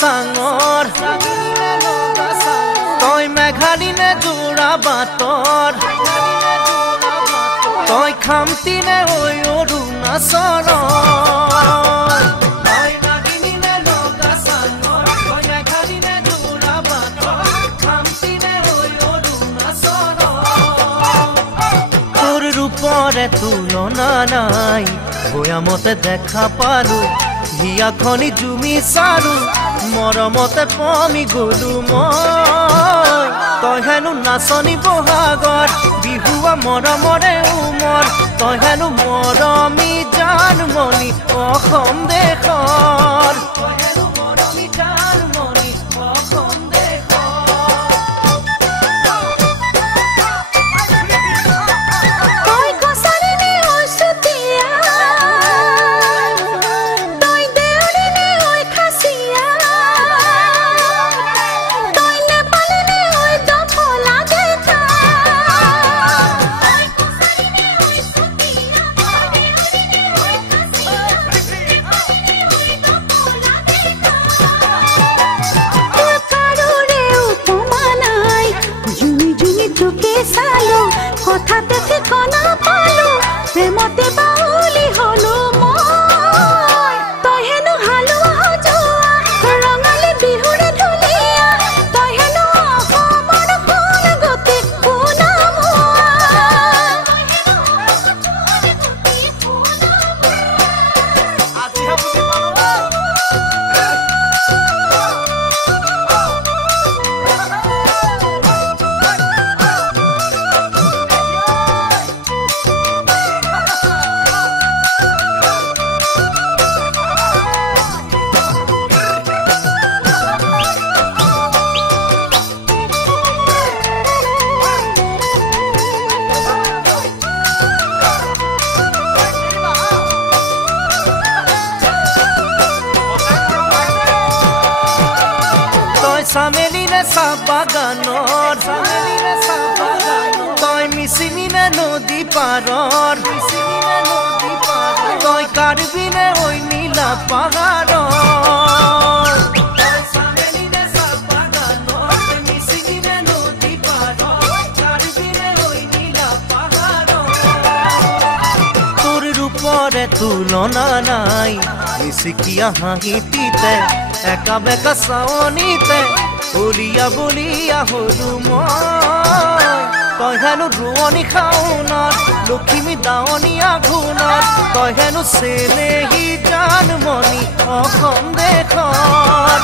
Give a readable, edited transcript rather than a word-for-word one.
চাঙৰ তই মেঘালী নে যোৰা বাটৰ তই খামতি নে ঐ অৰুণাচলৰ পৰে তুলনা নাই ভয়ামতে দেখা পালো হিয়াখনি জুমি চালো মৰমতে পমি গলো মই তই হেনো নাচনি বহাগত বিহুৱা মৰমৰে উমৰ তই হেনো মৰমি জানমণি অসম দেশৰ কথাতে ঠিকনা পালো প্ৰেমতে বাউলি হলো মই তই হেনো হালোৱা হজোৱা ৰঙালী বিহুৰে ধুনীয়া তই হেনো অসমৰ ফুল গতি চামেলি নে চাহ বাগানৰ তই মিচিমি নে নদী পাৰৰ তই কাৰ্বি নে ঐ নীলা পাহাৰৰ তোৰ ৰূপৰে তুলনা নাই মিচিকিয়া হাঁহিটিতে একা বেকা চাৱনিতে বলিয়া বলিয়া হলো মই তই হেনো ৰোৱনী খাওনত লখিমী দাৱনী আঘোণত তই হেনো চেনেহী জানমণি অসম দেশৰ